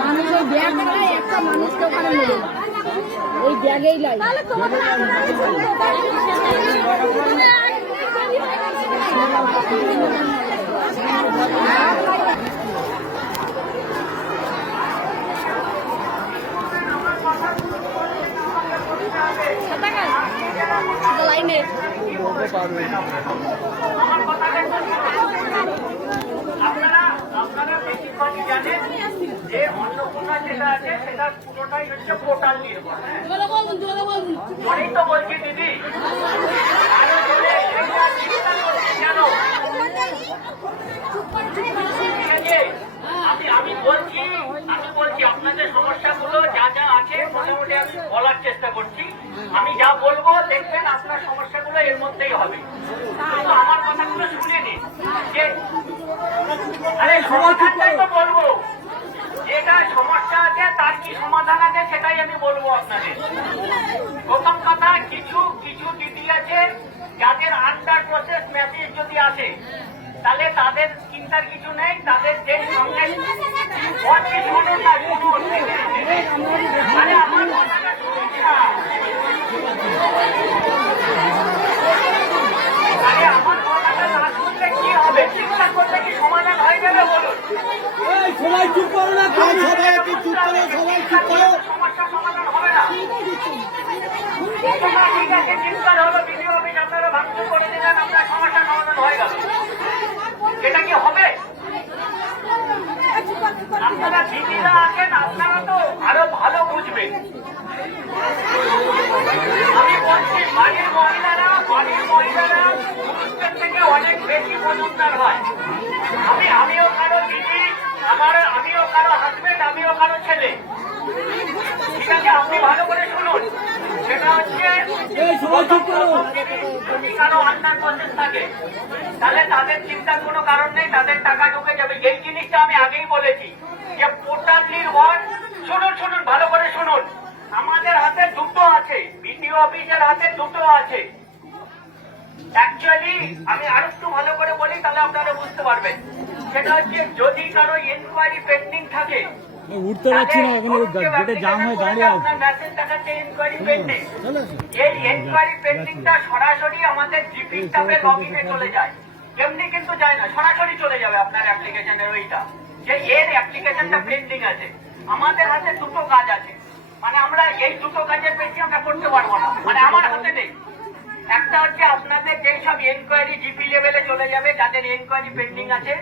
মানুষ ওই ব্যাগ লাই একটা মানুষকে ওখানে মেরে ওই ব্যাগেই লাই লাইনে আপনারা বেশিরভাগই জানেন যে অন্নপূর্ণা যেটা আছে সেটা পুরোটাই হচ্ছে পোর্টাল নির্ভর। অনেক তো বলছি দিদি আমি বলছি আপনাদের সমস্যাগুলো যা যা আছে মোটামুটি আমি বলার চেষ্টা করছি। আমি যা বলবো দেখবেন আপনার সমস্যাগুলো এর মধ্যেই হবে। কিন্তু আমার কথাগুলো শুনে নিন যে আরে সমাধানটাই তো বলবো, যেটা সমস্যা আছে তার কি সমাধান আছে সেটাই আমি বলবো আপনাদের। প্রথম কথা, কিছু দিদি আছে যাদের আন্ডার প্রসেস মেসেজ যদি আসে তাহলে তাদের চিন্তার কিছু নেই। তাদের যে সঙ্গে শুনুন না, শুনুন মানে আমার কথাটা শুনুন না, আরে আমার কথাটা না শুনলে কি হবে? চিন্তা করলে কি সমাধান হয়ে যাবে বলুন? সবাই চুপ করো না, সবাই চুপ করো, সবাই চুপ করো। সমস্যার সমাধান হবে না। ঠিক আছে, চিন্তা হলো বিডিও অফিস আপনারা ভাঙচুর করে দিলেন, আপনার সমস্যার সমাধান হয়ে গেল, সেটা কি হবে? আপনারা দিদিরা আছেন, আপনারা তো আরো ভালো বুঝবেন। আমি বলছি বাড়ির মহিলারা পুরুষদের থেকে অনেক বেশি মজুমদার হয়। আমিও কারো দিদি, আমিও কারো হাজবেন্ড, আমিও কারো ছেলে। ঠিক আছে, আপনি ভালো করে শুনুন। সেটা হচ্ছে যদি কারো আন্ডার প্রসেস থাকে তাহলে তাদের চিন্তার কোনো কারণ নেই, তাদের টাকা ঢুকে যাবে। এই জিনিসটা আমি আগেই বলেছি যে পোর্টাল নির্ভর। শুনুন ভালো করে শুনুন, আমাদের হাতে দুটো আছে, বিডিও অফিসের হাতে দুটো আছে। অ্যাকচুয়ালি আমি আর একটু ভালো করে বলি তাহলে আপনারা বুঝতে পারবেন। সেটা হচ্ছে যদি কারো এনকোয়ারি পেন্ডিং থাকে, উঠতে পারছি না, গেটে জাম হয়ে দাঁড়িয়ে আছে। আপনার মেসেজ দেখাচ্ছে এনকোয়ারি পেন্ডিং। এই এনকোয়ারি পেন্ডিংটা সরাসরি আমাদের জিপি স্টাফের লবিতে চলে যায়। এমনি কিন্তু যায় না, সরাসরি চলে যাবে আপনার অ্যাপ্লিকেশনের ওইটা যে এর অ্যাপ্লিকেশনটা পেন্ডিং আছে। আমাদের হাতে দুটো কাজ আছে, মানে আমরা এই দুটো কাজের বেশি আমরা করতে পারবো না, মানে আমার হাতে নেই। একটা হচ্ছে আপনাদের যেই সব এনকোয়ারি জিপি লেভেলে চলে যাবে, যাদের এনকোয়ারি পেন্ডিং আছে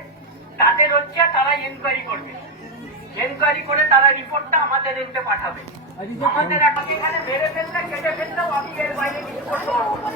তাদের হচ্ছে তারা এনকোয়ারি করবে, এনকোয়ারি করে তারা রিপোর্টটা আমাদের এনতে পাঠাবে। আমাদের এখানে মেরে ফেললে কেটে ফেললেও আমি এর বাইরে কিছু করতে পারবো না।